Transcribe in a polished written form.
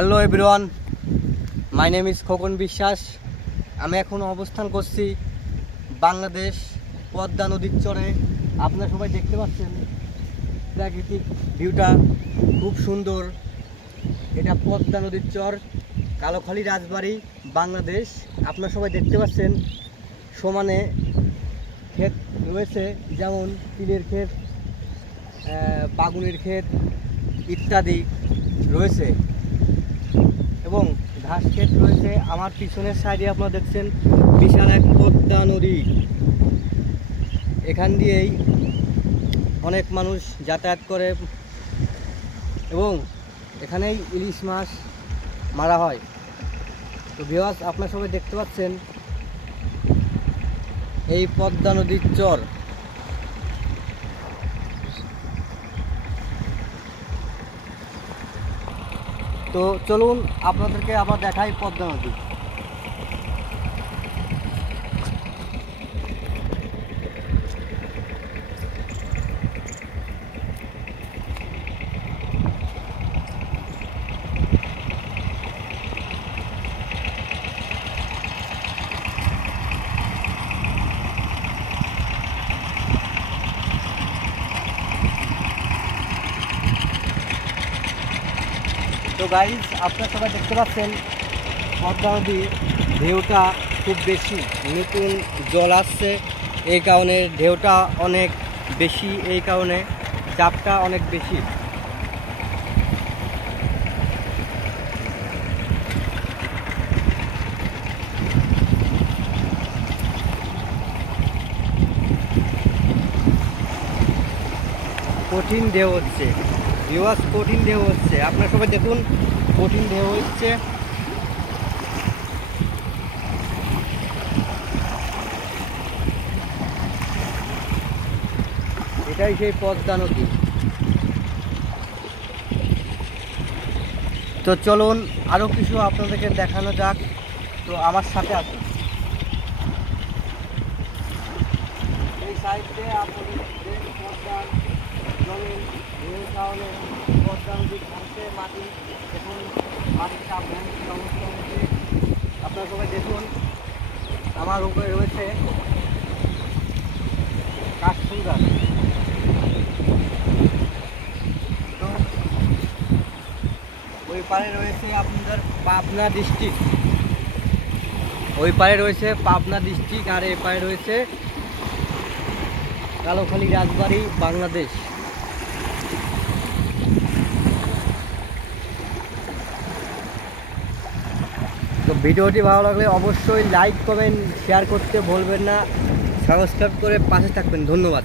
Hello everyone, my name is Khokon বিশ্বাস। আমি এখন অবস্থান করছি বাংলাদেশ পদ্মা নদীর চরে। আপনারা সবাই দেখতে পাচ্ছেন প্রাকৃতিক ভিউটা খুব সুন্দর। এটা পদ্মা নদীর চর, কালোখালী রাজবাড়ি, বাংলাদেশ। আপনারা সবাই দেখতে পাচ্ছেন সমানে ক্ষেত রয়েছে, যেমন তিলের ক্ষেত, বাগুনের ক্ষেত ইত্যাদি রয়েছে এবং ঘাস ক্ষেত রয়েছে। আমার পিছনের সাইডে আপনারা দেখছেন বিশাল এক পদ্মা নদী। এখান দিয়েই অনেক মানুষ যাতায়াত করে এবং এখানেই ইলিশ মাছ মারা হয়। তো ভিউয়ার্স, আপনারা সবাই দেখতে পাচ্ছেন এই পদ্মা নদীর চর। তো চলুন আপনাদেরকে আবার দেখাই পদ্মা নদী। তো গাইজ, আপনারা সবাই দেখতে পাচ্ছেন পদ্মা নদীর ঢেউটা খুব বেশি, নতুন জল আসছে, এই কারণে ঢেউটা অনেক বেশি, এই কারণে চাপটা অনেক বেশি। কঠিন ঢেউ হচ্ছে ভিউয়ার্স, কঠিন ঢেউ হচ্ছে। আপনারা সবাই দেখুন, কঠিন ঢেউ হচ্ছে। এটাই সেই পদ্মা নদী। তো চলুন আরও কিছু আপনাদেরকে দেখানো যাক। তো আমার সাথে আসুন। এই সাইডে আপনাদের পদ্মার জমিন ঢেউ কারণে পদ্মা নদীর ধ্বংসে মাটি, দেখুন মাটির চাপ ধ্বংসের অবস্থা হচ্ছে। আপনারা সবাই দেখুন, আমার উপরে রয়েছে কাশফুল গাছ। তো ওই পারে রয়েছে আপনাদের পাবনা ডিস্ট্রিক্ট, ওই পারে রয়েছে পাবনা ডিস্ট্রিক্ট, আর এই পারে রয়েছে কালোখালী রাজবাড়ি, বাংলাদেশ। তো ভিডিওটি ভালো লাগলে অবশ্যই লাইক, কমেন্ট, শেয়ার করতে ভুলবেন না। সাবস্ক্রাইব করে পাশে থাকবেন। ধন্যবাদ।